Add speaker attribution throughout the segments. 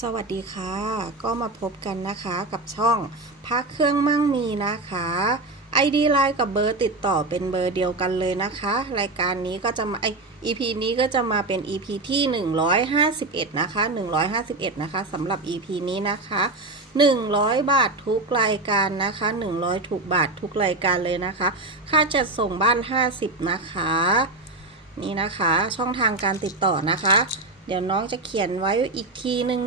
Speaker 1: สวัสดีค่ะ ก็มาพบกันนะคะกับช่องพักเครื่องมั่งมีนะคะ ID ไลน์กับเบอร์ติดต่อเป็นเบอร์เดียวกันเลยนะคะ รายการนี้ก็จะมาไอ EP นี้ก็จะมาเป็น EP ที่ 151 นะคะ 151 นะคะสำหรับ EP นี้นะคะ 100 บาททุกรายการนะคะ 100 ถูกบาททุกรายการเลยนะคะ ค่าจัดส่งบ้าน 50 นะคะ นี่นะคะ ช่องทางการติดต่อนะคะ เดี๋ยวน้องจะเขียนไว้อีกทีนึง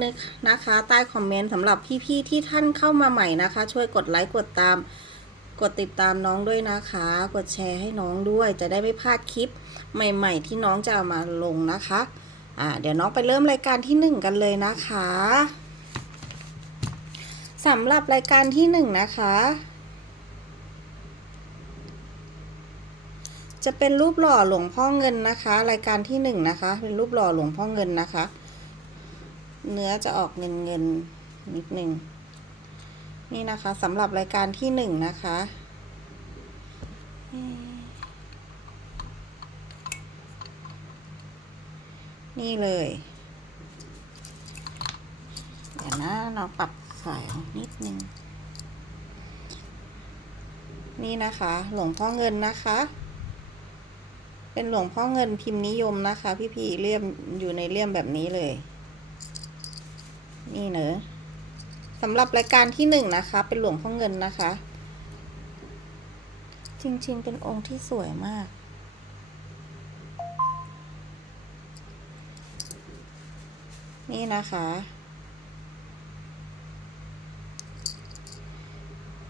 Speaker 1: นะคะ ใต้คอมเมนต์สำหรับพี่ๆที่ท่านเข้ามาใหม่นะคะ ช่วยกดไลค์กดตาม กดติดตามน้องด้วยนะคะ กดแชร์ให้น้องด้วย จะได้ไม่พลาดคลิปใหม่ ๆ ที่น้องจะเอามาลงนะคะอ่าเดี๋ยวน้องไปเริ่มรายการที่หนึ่งกันเลยนะคะสำหรับรายการที่หนึ่งนะคะ จะเป็นรูปหล่อหลวงพ่อเงินนะคะ รายการที่หนึ่งนะคะ เป็นรูปหล่อหลวงพ่อเงินนะคะ เนื้อจะออกเงินเงินนิดหนึ่งนี่นะคะสำหรับรายการที่หนึ่งนะคะนี่เลย เดี๋ยวนะเราปรับสายนิดนึง นี่นะคะ หลวงพ่อเงินนะคะ เป็นหลวงพ่อเงินพิมพ์นิยมนะคะ พี่พีเลี่ยมอยู่ในเลี่ยมแบบนี้เลย นี่เนอะสำหรับรายการที่หนึ่งนะคะ เป็นหลวงพ่อเงินนะคะ จริงๆ เป็นองค์ที่สวยมาก นี่นะคะ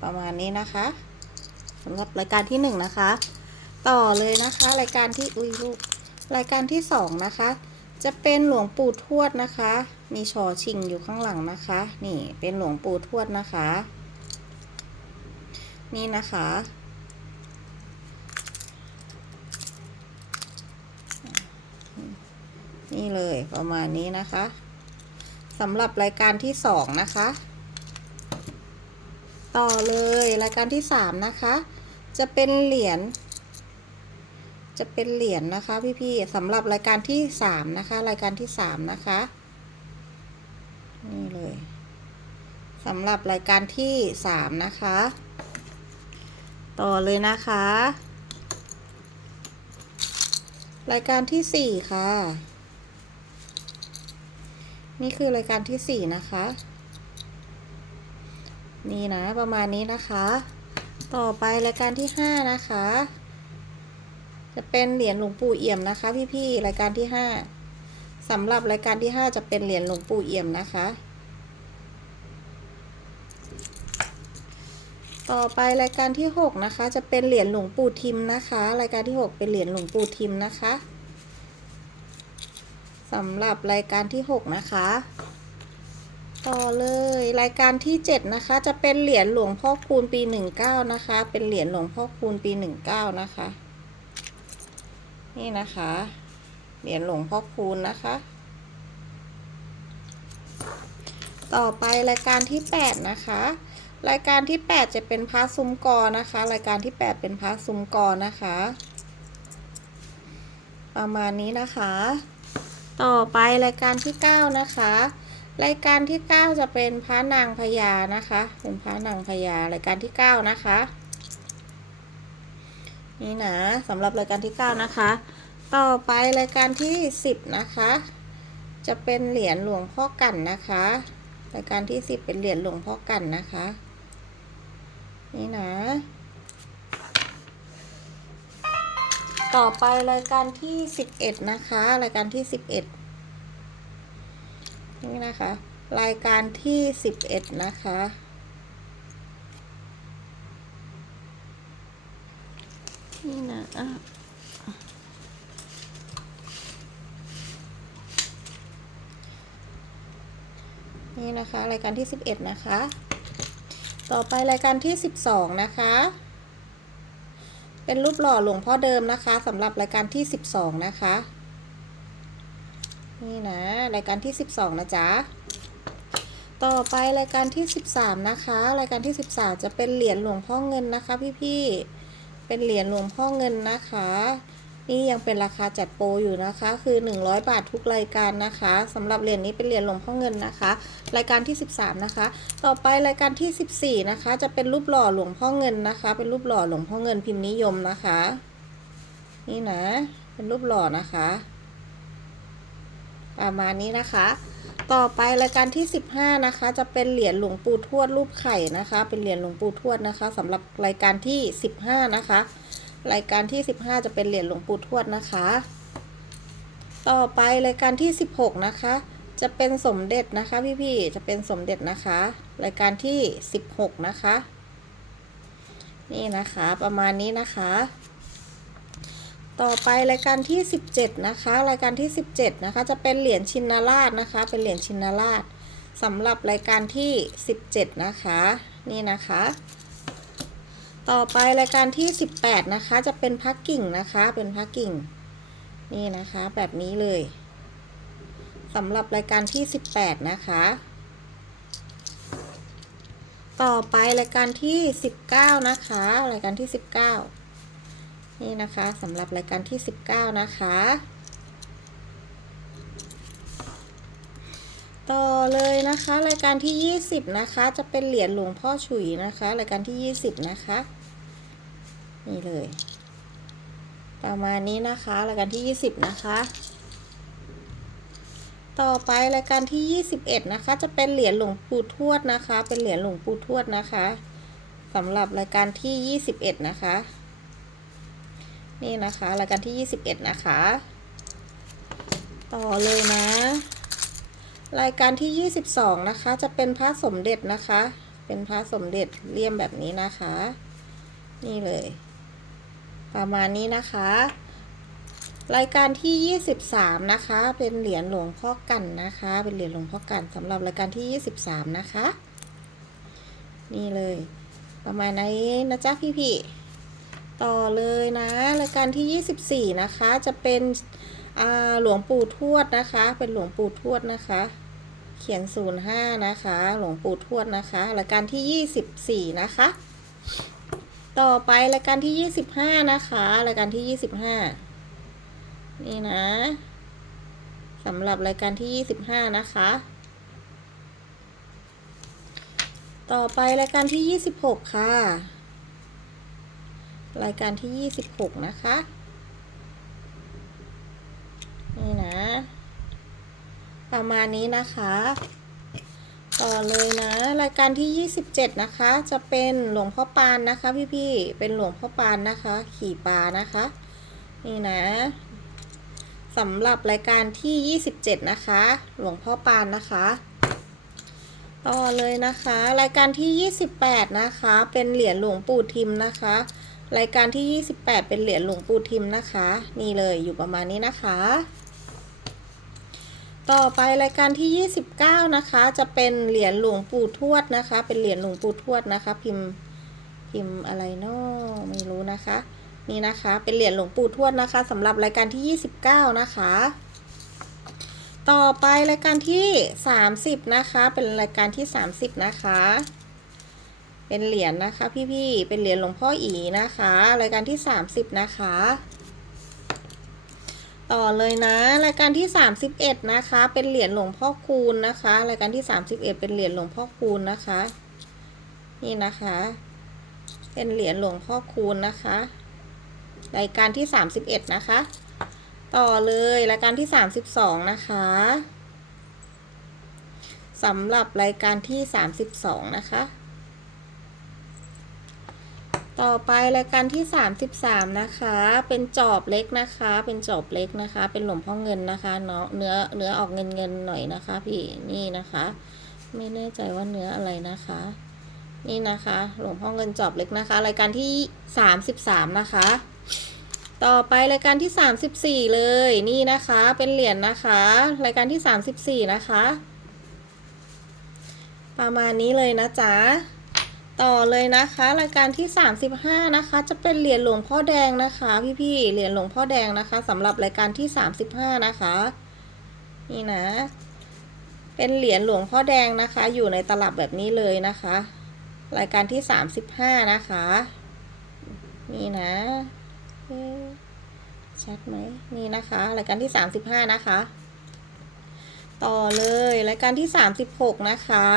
Speaker 1: ประมาณนี้นะคะสำหรับรายการที่หนึ่งนะคะ ต่อเลยนะคะ รายการที่อุ้ยลูกรายการที่สองนะคะ จะเป็นหลวงปู่ทวดนะคะ มีชอชิงอยู่ข้างหลังนะคะ นี่เป็นหลวงปู่ทวดนะคะ นี่นะคะ นี่เลยประมาณนี้นะคะสำหรับรายการที่สองนะคะ ต่อเลยรายการที่สามนะคะ จะเป็นเหรียญ จะเป็นเหรียญนะคะพี่ๆสำหรับรายการที่สามนะคะ รายการที่สามนะคะนี่เลยสำหรับรายการที่สามนะคะ ต่อเลยนะคะ รายการที่สี่ค่ะ นี่คือรายการที่สี่นะคะ นี่นะประมาณนี้นะคะ ต่อไปรายการที่ห้านะคะ จะเป็นเหรียญหลวงปู่เอี่ยมนะคะ พี่ๆรายการที่ห้าสำหรับรายการที่ห้าจะเป็นเหรียญหลวงปู่เอี่ยมนะคะ ต่อไปรายการที่หกนะคะ จะเป็นเหรียญหลวงปู่ทิมนะคะ รายการที่หกเป็นเหรียญหลวงปู่ทิมนะคะสำหรับรายการที่หกนะคะต่อเลยรายการที่เจ็ดนะคะ จะเป็นเหรียญหลวงพ่อคูณปีหนึ่งเก้านะคะ เป็นเหรียญหลวงพ่อคูณปีหนึ่งเก้านะคะ นี่นะคะเหรียญหลวงพ่อคูณนะคะ ต่อไปรายการที่ 8 นะคะ รายการที่ 8 จะเป็นพระซุ้มกอนะคะ รายการที่ 8 เป็นพระซุ้มกอนะคะ ประมาณนี้นะคะ ต่อไปรายการที่ 9 นะคะ รายการที่ 9 จะเป็นพระนางพญานะคะ เป็นพระนางพญารายการที่ 9 นะคะ นี่นะสำหรับรายการที่ 9 นะคะ ต่อไปรายการที่ 10 นะคะ จะเป็นเหรียญหลวงพ่อกันนะคะ รายการที่ 10 เป็นเหรียญหลวงพ่อกันนะคะ นี่นะ ต่อไปรายการที่ 11 นะคะ รายการที่ 11 นี่นะคะ รายการที่ 11 นะคะ นี่นะนี่นะคะรายการที่ 11 นะคะ ต่อไปรายการที่ 12 นะคะ เป็นรูปหล่อหลวงพ่อเดิมนะคะสำหรับรายการที่ 12 นะคะ นี่นะรายการที่ 12 นะจ๊ะ ต่อไปรายการที่ 13 นะคะ รายการที่ 13 จะเป็นเหรียญหลวงพ่อเงินนะคะพี่ๆ เป็นเหรียญหลวงพ่อเงินนะคะ นี่ยังเป็นราคาจัดโปรอยู่นะคะ คือ 100 บาททุกรายการนะคะสำหรับเหรียญนี้เป็นเหรียญหลวงพ่อเงินนะคะ รายการที่ 13 นะคะ ต่อไปรายการที่ 14 นะคะ จะเป็นรูปหล่อหลวงพ่อเงินนะคะ เป็นรูปหล่อหลวงพ่อเงินพิมพ์นิยมนะคะ นี่นะ เป็นรูปหล่อนะคะ ประมาณนี้นะคะ ต่อไปรายการที่ 15 นะคะ จะเป็นเหรียญหลวงปู่ทวดรูปไข่นะคะ เป็นเหรียญหลวงปู่ทวดนะคะสำหรับรายการที่ 15 นะคะ รายการที่ 15 จะเป็นเหรียญหลวงปู่ทวดนะคะ ต่อไปรายการที่ 16 นะคะ จะเป็นสมเด็จนะคะพี่ๆจะเป็นสมเด็จนะคะ รายการที่ 16 นะคะ นี่นะคะ ประมาณนี้นะคะ ต่อไปรายการที่ 17 นะคะ รายการที่ 17 นะคะ จะเป็นเหรียญชินราชนะคะ เป็นเหรียญชินราชสำหรับรายการที่ 17 นะคะ นี่นะคะ ต่อไปรายการที่ 18 นะคะ จะเป็นพักกิ่งนะคะ เป็นพักกิ่ง นี่นะคะ แบบนี้เลยสำหรับรายการที่ 18 นะคะ ต่อไปรายการที่ 19 นะคะ รายการที่ 19 นี่นะคะสำหรับรายการที่ 19 นะคะ ต่อเลยนะคะ รายการที่ 20 นะคะ จะเป็นเหรียญหลวงพ่อฉุยนะคะ รายการที่ 20 นะคะ นี่เลย ประมาณนี้นะคะ รายการที่ 20 นะคะ ต่อไปรายการที่ 21 นะคะ จะเป็นเหรียญหลวงปู่ทวดนะคะ เป็นเหรียญหลวงปู่ทวดนะคะสำหรับรายการที่ 21 นะคะ นี่นะคะรายการที่ 21 นะคะ ต่อเลยนะ รายการที่ 22 นะคะ จะเป็นพระสมเด็จนะคะ เป็นพระสมเด็จเลี่ยมแบบนี้นะคะ นี่เลย ประมาณนี้นะคะ รายการที่ 23 นะคะ เป็นเหรียญหลวงพ่อกันนะคะ เป็นเหรียญหลวงพ่อกันสำหรับรายการที่ 23 นะคะ นี่เลย ประมาณนี้นะจ๊ะพี่ๆ ต่อเลยนะรายการที่ 24 นะคะ จะเป็นอาหลวงปู่ทวดนะคะ เป็นหลวงปู่ทวดนะคะ เขียน 05 นะคะ หลวงปู่ทวดนะคะรายการที่ 24 นะคะ ต่อไปรายการที่ 25 นะคะรายการที่ 25 นี่นะสำหรับรายการที่ 25 นะคะ ต่อไปรายการที่ 26 ค่ะ รายการที่ 26 นะคะ นี่นะ ประมาณนี้นะคะ ต่อเลยนะ รายการที่ 27 นะคะ จะเป็นหลวงพ่อปานนะคะ พี่ๆ เป็นหลวงพ่อปานนะคะ ขี่ปลานะคะ นี่นะสำหรับรายการที่ 27 นะคะ หลวงพ่อปานนะคะ ต่อเลยนะคะ รายการที่ 28 นะคะ เป็นเหรียญหลวงปู่ทิมนะคะ รายการที่ 28 เป็นเหรียญหลวงปู่ทิมนะคะ นี่เลยอยู่ประมาณนี้นะคะ ต่อไปรายการที่ 29 นะคะ จะเป็นเหรียญหลวงปู่ทวดนะคะ เป็นเหรียญหลวงปู่ทวดนะคะ พิมพ์พิมพ์อะไรเนาะไม่รู้นะคะ นี่นะคะเป็นเหรียญหลวงปู่ทวดนะคะสำหรับรายการที่ 29 นะคะ ต่อไปรายการที่ 30 นะคะ เป็นรายการที่ 30 นะคะ เป็นเหรียญนะคะ พี่ๆ เป็นเหรียญหลวงพ่ออีนะคะ รายการที่ 30 นะคะ ต่อเลยนะ รายการที่ 31 นะคะ เป็นเหรียญหลวงพ่อคูณนะคะ รายการที่ 31 เป็นเหรียญหลวงพ่อคูณนะคะ นี่นะคะ เป็นเหรียญหลวงพ่อคูณนะคะ รายการที่ 31 นะคะ ต่อเลยรายการที่ 32 นะคะสำหรับรายการที่ 32 นะคะ ต่อไปรายการที่ 33 นะคะ เป็นจอบเล็กนะคะ เป็นจอบเล็กนะคะ เป็นหลวงพ่อเงินนะคะเนาะเนื้อเนื้อออกเงินเงินหน่อยนะคะพี่นี่นะคะ ไม่แน่ใจว่าเนื้ออะไรนะคะ นี่นะคะ หลวงพ่อเงินจอบเล็กนะคะ รายการที่ 33 นะคะ ต่อไปรายการที่ 34 เลยนี่นะคะ เป็นเหรียญนะคะ รายการที่ 34 นะคะ ประมาณนี้เลยนะจ๊ะ ต่อเลยนะคะรายการที่ 35 นะคะ จะเป็นเหรียญหลวงพ่อแดงนะคะ พี่ๆเหรียญหลวงพ่อแดงนะคะสำหรับรายการที่ 35 นะคะ นี่นะ เป็นเหรียญหลวงพ่อแดงนะคะ อยู่ในตลับแบบนี้เลยนะคะ รายการที่ 35 นะคะ นี่นะชัดไหมนี่นะคะ รายการที่สามสิบห้านะคะ ต่อเลยรายการที่สามสิบหกนะคะ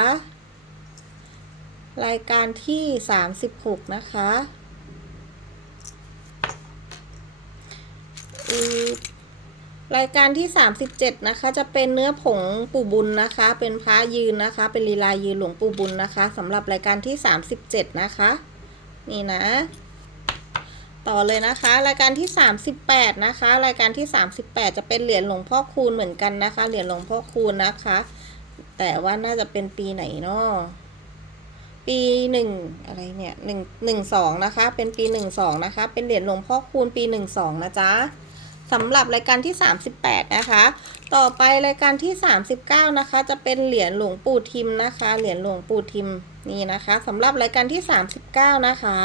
Speaker 1: รายการที่สามสิบหกนะคะรายการที่สามสิบเจ็ดนะคะ จะเป็นเนื้อผงปู่บุญนะคะ เป็นพระยืนนะคะ เป็นลีลายืนหลวงปู่บุญนะคะสำหรับรายการที่สามสิบเจ็ดนะคะ นี่นะ ต่อเลยนะคะ รายการที่ 38 นะคะ รายการที่ 38 จะเป็นเหรียญหลวงพ่อคูณเหมือนกันนะคะ เหรียญหลวงพ่อคูณนะคะ แต่ว่าน่าจะเป็นปีไหนเนาะ ปีหนึ่งอะไรเนี่ยหนึ่งหนึ่งสองนะคะ เป็นปีหนึ่งสองนะคะ เป็นเหรียญหลวงพ่อคูณปีหนึ่งสองนะจ๊ะสำหรับรายการที่ 38 นะคะ ต่อไปรายการที่ 39 นะคะ จะเป็นเหรียญหลวงปู่ทิมนะคะ เหรียญหลวงปู่ทิมนี่นะคะสำหรับรายการที่ 39 นะคะ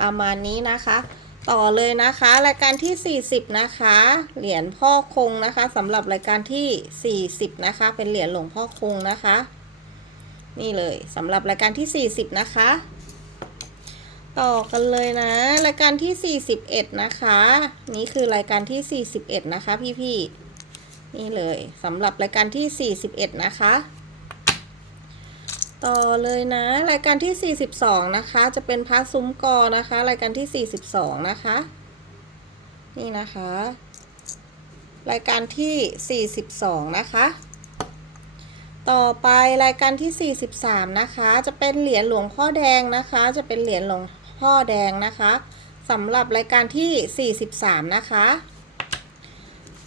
Speaker 1: ประมาณนี้นะคะ ต่อเลยนะคะ รายการที่ 40 นะคะ เหรียญพ่อคงนะคะสำหรับรายการที่ 40 นะคะ เป็นเหรียญหลวงพ่อคงนะคะ นี่เลยสำหรับรายการที่ 40 นะคะ ต่อกันเลยนะ รายการที่ 41 นะคะ นี่คือรายการที่ 41 นะคะ พี่ๆนี่เลยสำหรับรายการที่ 41 นะคะ ต่อเลยนะ รายการที่ 42 นะคะ จะเป็นพระซุ้มกอนะคะ รายการที่ 42 นะคะ นี่นะคะ รายการที่ 42 นะคะ ต่อไปรายการที่ 43 นะคะ จะเป็นเหรียญหลวงพ่อแดงนะคะ จะเป็นเหรียญหลวงพ่อแดงนะคะสำหรับรายการที่ 43 นะคะ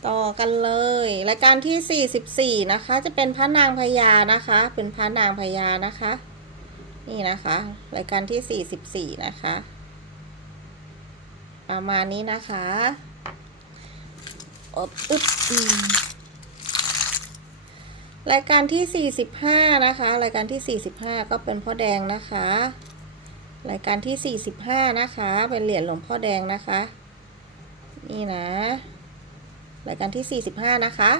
Speaker 1: ต่อกันเลย รายการที่ 44 นะคะ จะเป็นพระนางพญานะคะ เป็นพระนางพญานะคะ นี่นะคะ รายการที่ 44 นะคะ ประมาณนี้นะคะอบอึ๊บ รายการที่ 45 นะคะ รายการที่ 45 ก็เป็นพ่อแดงนะคะ รายการที่ 45 นะคะ เป็นเหรียญหลวงพ่อแดงนะคะ นี่นะ รายการที่ 45 นะคะ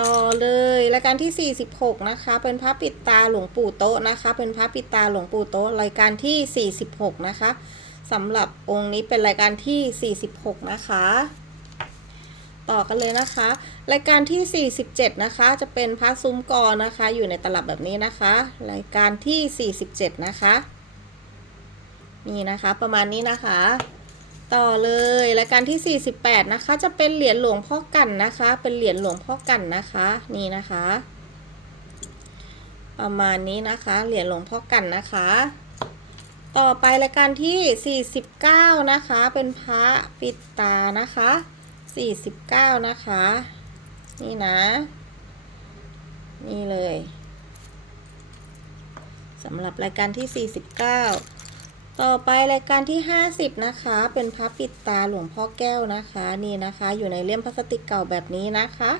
Speaker 1: ต่อเลยรายการที่ 46 นะคะ เป็นพระปิดตาหลวงปู่โต๊ะนะคะ เป็นพระปิดตาหลวงปู่โต๊ะรายการที่ 46 นะคะสำหรับองค์นี้เป็นรายการที่ 46 นะคะ ต่อกันเลยนะคะ รายการที่ 47 นะคะ จะเป็นพระซุ้มกอนะคะ อยู่ในตลับแบบนี้นะคะ รายการที่ 47 นะคะ นี่นะคะประมาณนี้นะคะ ต่อเลยรายการที่ 48 นะคะ จะเป็นเหรียญหลวงพ่อกันนะคะ เป็นเหรียญหลวงพ่อกันนะคะ นี่นะคะ ประมาณนี้นะคะ เหรียญหลวงพ่อกันนะคะต่อไปรายการที่ 49 นะคะ เป็นพระปิดตานะคะ 49นะคะ นี่นะ นี่เลยสำหรับรายการที่ 49 ต่อไปรายการที่ 50 นะคะ เป็นพระปิดตาหลวงพ่อแก้วนะคะ นี่นะคะ อยู่ในเล่มพลาสติกเก่าแบบนี้นะคะ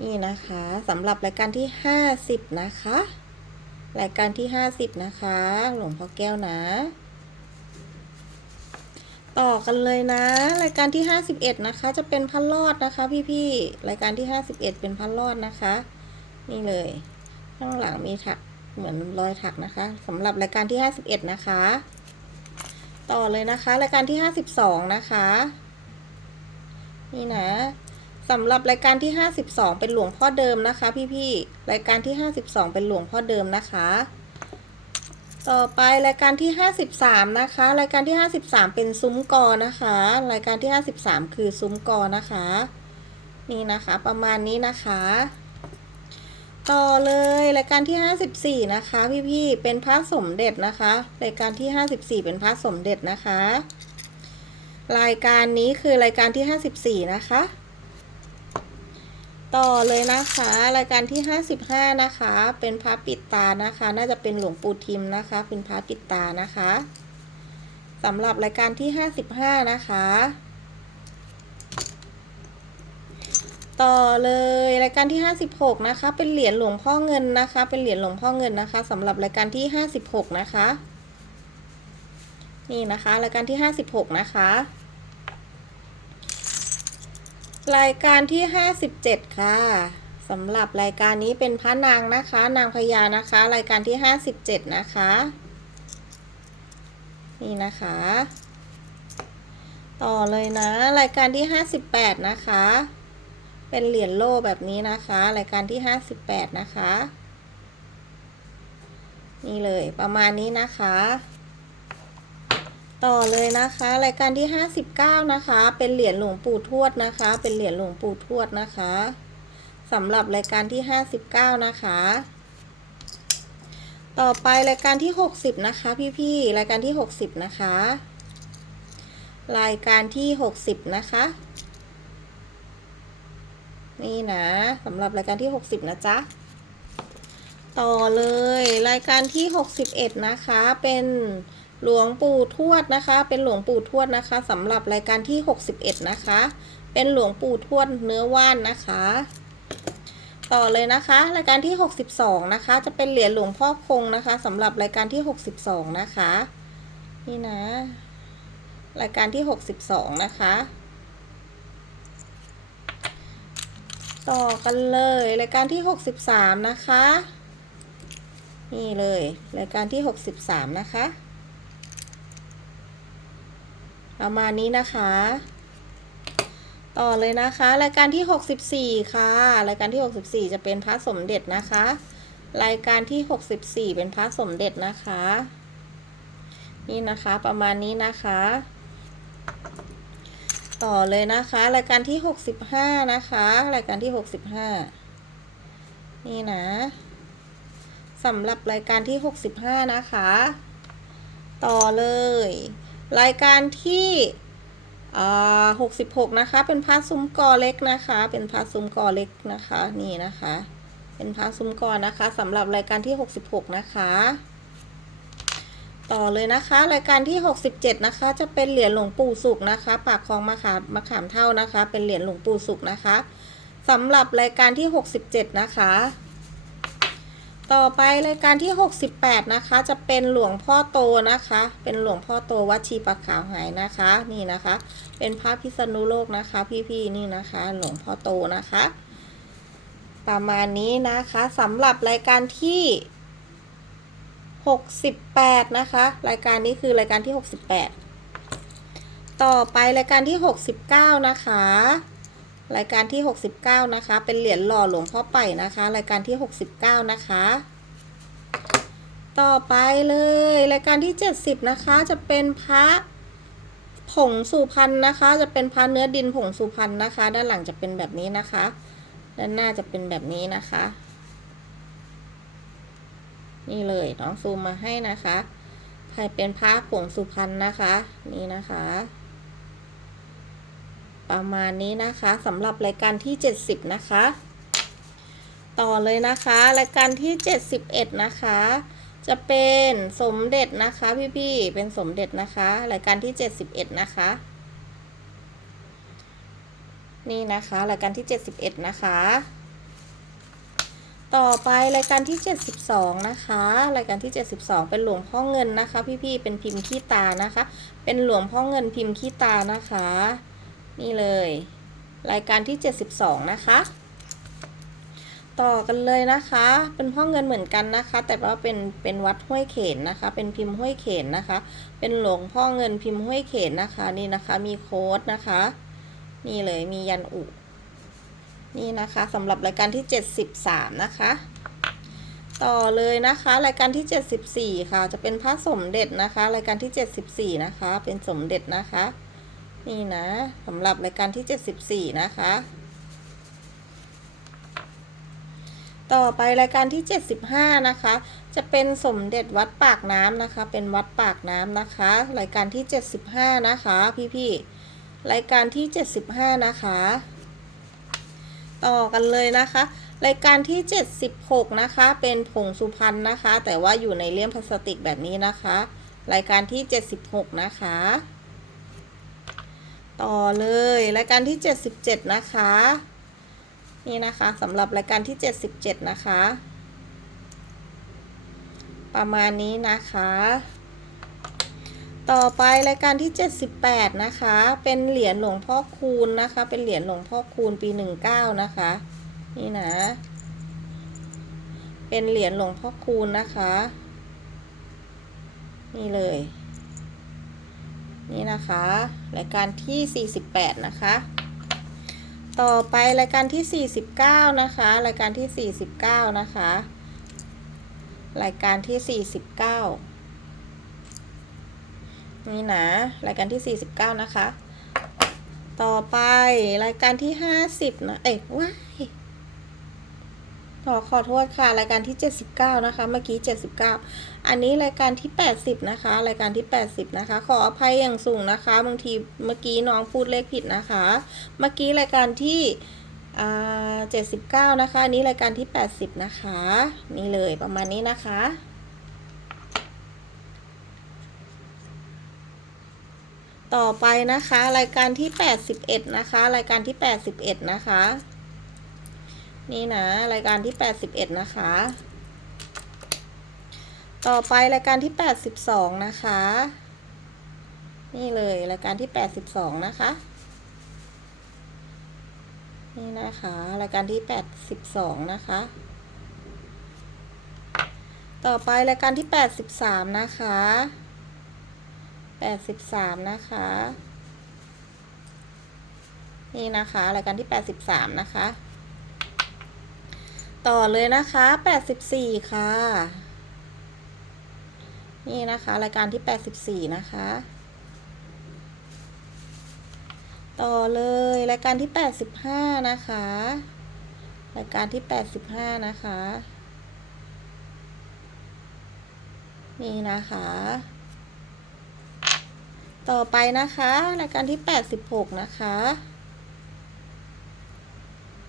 Speaker 1: นี่นะคะสำหรับรายการที่ 50 นะคะ รายการที่ 50 นะคะ หลวงพ่อแก้วนะ ต่อกันเลยนะ รายการที่ 51 นะคะ จะเป็นพันลอดนะคะ พี่ๆรายการที่ 51 เป็นพันลอดนะคะ นี่เลย ข้างหลังมีถักเหมือนรอยถักนะคะสำหรับรายการที่ 51 นะคะ ต่อเลยนะคะ รายการที่ 52 นะคะ นี่นะสำหรับรายการที่ 52 เป็นหลวงพ่อเดิมนะคะ พี่ๆรายการที่ 52 เป็นหลวงพ่อเดิมนะคะ ต่อไปรายการที่ 53 นะคะ รายการที่ 53 เป็นซุ้มกอนะคะ รายการที่ 53 คือซุ้มกอนะคะ นี่นะคะประมาณนี้นะคะ ต่อเลยรายการที่ 54 นะคะพี่ๆเป็นพระสมเด็จนะคะ รายการที่ 54 เป็นพระสมเด็จนะคะ รายการนี้คือรายการที่ 54 นะคะ ต่อเลยนะคะ รายการที่ 55 นะคะ เป็นพระปิดตานะคะ น่าจะเป็นหลวงปู่ทิมนะคะ เป็นพระปิดตานะคะสำหรับรายการที่ 55 นะคะ ต่อเลยรายการที่ 56 นะคะ เป็นเหรียญหลวงพ่อเงินนะคะ เป็นเหรียญหลวงพ่อเงินนะคะสำหรับรายการที่ 56 นะคะ นี่นะคะ รายการที่ 56 นะคะ รายการที่ 57 ค่ะสำหรับรายการนี้เป็นพระนางนะคะ นางพญานะคะ รายการที่ 57 นะคะ นี่นะคะ ต่อเลยนะ รายการที่ 58 นะคะ เป็นเหรียญโล่แบบนี้นะคะ รายการที่ 58 นะคะ นี่เลยประมาณนี้นะคะ ต่อเลยนะคะ รายการที่ 59 นะคะ เป็นเหรียญหลวงปู่ทวดนะคะ เป็นเหรียญหลวงปู่ทวดนะคะสำหรับรายการที่ 59 นะคะ ต่อไปรายการที่ 60 นะคะ พี่ๆรายการที่ 60 นะคะ รายการที่ 60 นะคะ นี่นะสำหรับรายการที่ 60 นะจ๊ะต่อเลยรายการที่ 61 นะคะเป็น หลวงปู่ทวดนะคะ เป็นหลวงปู่ทวดนะคะสำหรับรายการที่ 61 นะคะ เป็นหลวงปู่ทวดเนื้อว่านนะคะ ต่อเลยนะคะ รายการที่ 62 นะคะ จะเป็นเหรียญหลวงพ่อคงนะคะสำหรับรายการที่ 62 นะคะ นี่นะ รายการที่ 62 นะคะ ต่อกันเลย รายการที่ 63 นะคะ นี่เลย รายการที่ 63 นะคะ ประมาณนี้นะคะ ต่อเลยนะคะ รายการที่ 64 ค่ะ รายการที่ 64 จะเป็นพระสมเด็จนะคะ รายการที่ 64 เป็นพระสมเด็จนะคะ นี่นะคะประมาณนี้นะคะ ต่อเลยนะคะ รายการที่ 65 นะคะ รายการที่ 65 นี่นะสำหรับรายการที่ 65 นะคะ ต่อเลย รายการที่อ่า66นะคะ เป็นพระซุ้มกอเล็กนะคะ เป็นพระซุ้มกอเล็กนะคะ นี่นะคะ เป็นพระซุ้มกอนะคะสำหรับรายการที่66นะคะ ต่อเลยนะคะ รายการที่67นะคะ จะเป็นเหรียญหลวงปู่สุขนะคะ ปากคลองมะขามมะขามเท่านะคะ เป็นเหรียญหลวงปู่สุขนะคะสำหรับรายการที่67นะคะ ต่อไปรายการที่ 68 นะคะ จะเป็นหลวงพ่อโตนะคะ เป็นหลวงพ่อโตวัดชีปะขาวหายนะคะ นี่นะคะ เป็นพระพิษณุโลกนะคะ พี่ๆนี่นะคะ หลวงพ่อโตนะคะ ประมาณนี้นะคะสำหรับรายการที่68 นะคะ รายการนี้คือรายการที่ 68 ต่อไปรายการที่ 69 นะคะ รายการที่ 69 นะคะ เป็นเหรียญหล่อหลวงพ่อไป่นะคะ รายการที่ 69 นะคะ ต่อไปเลย รายการที่ 70 นะคะ จะเป็นพระผงสุพรรณนะคะ จะเป็นพระเนื้อดินผงสุพรรณนะคะ ด้านหลังจะเป็นแบบนี้นะคะ ด้านหน้าจะเป็นแบบนี้นะคะ นี่เลยน้องซูมมาให้นะคะ ใครเป็นพระผงสุพรรณนะคะ นี่นะคะ ประมาณนี้นะคะสำหรับรายการที่ 70 นะคะ ต่อเลยนะคะ รายการที่ 71 นะคะ จะเป็นสมเด็จนะคะพี่ๆเป็นสมเด็จนะคะ รายการที่ 71 นะคะ นี่นะคะรายการที่ 71 นะคะต่อไปรายการที่ 72 นะคะ รายการที่ 72 เป็นหลวงพ่อเงินนะคะ พี่ๆเป็นพิมพ์ขี้ตานะคะ เป็นหลวงพ่อเงินพิมพ์ขี้ตานะคะ นี่เลย รายการที่ 72 นะคะ ต่อกันเลยนะคะ เป็นพ่อเงินเหมือนกันนะคะ แต่ว่าเป็นเป็นวัดห้วยเขนนะคะ เป็นพิมพ์ห้วยเขนนะคะ เป็นหลวงพ่อเงินพิมพ์ห้วยเขนนะคะ นี่นะคะ มีโค้ดนะคะ นี่เลยมียันอุ นี่นะคะสำหรับรายการที่ 73 นะคะต่อเลยนะคะรายการที่ 74 ค่ะ จะเป็นพระสมเด็จนะคะ รายการที่ 74 นะคะ เป็นสมเด็จนะคะ นี่นะสำหรับรายการที่ 74 นะคะ ต่อไปรายการที่ 75 นะคะ จะเป็นสมเด็จวัดปากน้ำนะคะ เป็นวัดปากน้ำนะคะ รายการที่ 75 นะคะ พี่ๆรายการที่ 75 นะคะ ต่อกันเลยนะคะ รายการที่ 76 นะคะ เป็นผงสุพรรณนะคะ แต่ว่าอยู่ในเลี่ยมพลาสติกแบบนี้นะคะ รายการที่ 76 นะคะ ต่อเลยรายการที่ 77 นะคะ นี่นะคะสำหรับรายการที่ 77 นะคะ ประมาณนี้นะคะ ต่อไปรายการที่ 78 นะคะ เป็นเหรียญหลวงพ่อคูณนะคะ เป็นเหรียญหลวงพ่อคูณปี 19 นะคะ นี่นะ เป็นเหรียญหลวงพ่อคูณนะคะ นี่เลย นี่นะคะรายการที่ 48 นะคะ ต่อไปรายการที่ 49 นะคะ รายการที่ 49 นะคะ รายการที่ 49 นี่นะรายการที่ 49 นะคะ ต่อไปรายการที่ 50 นะ เอ้ยว้าย ขอขอโทษค่ะ รายการที่ 79 นะคะ เมื่อกี้ 79 อันนี้รายการที่ 80 นะคะ รายการที่ 80 นะคะ ขออภัยอย่างสูงนะคะ บางทีเมื่อกี้น้องพูดเลขผิดนะคะ เมื่อกี้รายการที่อ่า79นะคะ อันนี้รายการที่ 80 นะคะ นี่เลยประมาณนี้นะคะต่อไปนะคะ รายการที่ 81 นะคะ รายการที่ 81 นะคะ นี่นะ รายการที่ 81 นะคะ ต่อไปรายการที่ 82 นะคะ นี่เลยรายการที่ 82 นะคะ นี่นะคะ รายการที่ 82 นะคะ ต่อไปรายการที่ 83 นะคะ 83 นะคะนี่นะคะ รายการที่ 83 นะคะ ต่อเลยนะคะ 84 ค่ะ นี่นะคะ รายการที่ 84 นะคะ ต่อเลยรายการที่ 85 นะคะ รายการที่ 85 นะคะ นี่นะคะ ต่อไปนะคะ รายการที่ 86 นะคะ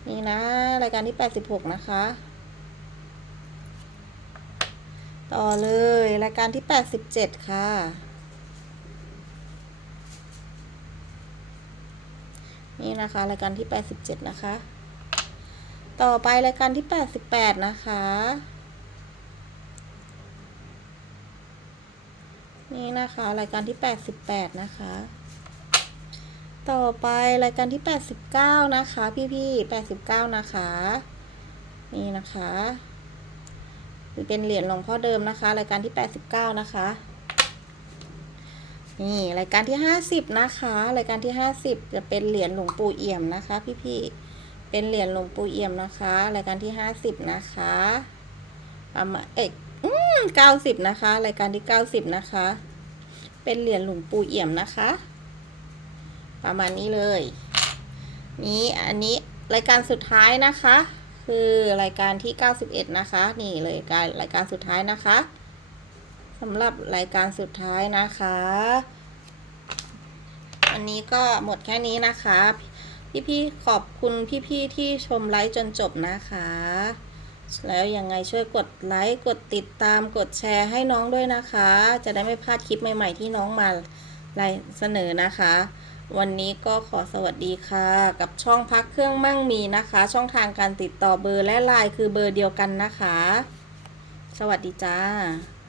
Speaker 1: นี่นะ รายการที่ 86 นะคะ ต่อเลยรายการที่ 87 ค่ะ นี่นะคะ รายการที่ 87 นะคะ ต่อไปรายการที่ 88 นะคะ นี่นะคะ รายการที่ 88 นะคะ ต่อไปรายการที่ 89 นะคะ พี่ๆ89 นะคะ นี่นะคะเป็นเหรียญหลวงพ่อเดิมนะคะ รายการที่ 89 นะคะ นี่รายการที่ 50 นะคะ รายการที่ 50 จะเป็นเหรียญหลวงปู่เอี่ยมนะคะ พี่ๆเป็นเหรียญหลวงปู่เอี่ยมนะคะ รายการที่ 50 นะคะประมาณเอ็กอืม90นะคะ รายการที่ 90 นะคะ เป็นเหรียญหลวงปู่เอี่ยมนะคะ ประมาณนี้เลย นี้อันนี้รายการสุดท้ายนะคะ คือรายการที่ 91 นะคะ นี่เลยการรายการสุดท้ายนะคะสำหรับรายการสุดท้ายนะคะอันนี้ก็หมดแค่นี้นะคะ พี่ๆขอบคุณพี่ๆที่ชมไลฟ์จนจบนะคะ แล้วยังไงช่วยกดไลค์กดติดตามกดแชร์ให้น้องด้วยนะคะ จะได้ไม่พลาดคลิปใหม่ ๆ ที่น้องมาไลฟ์เสนอนะคะ วันนี้ก็ขอสวัสดีค่ะ กับช่องพักเครื่องมั่งมีนะคะ ช่องทางการติดต่อเบอร์และไลน์คือเบอร์เดียวกันนะคะ สวัสดีจ้า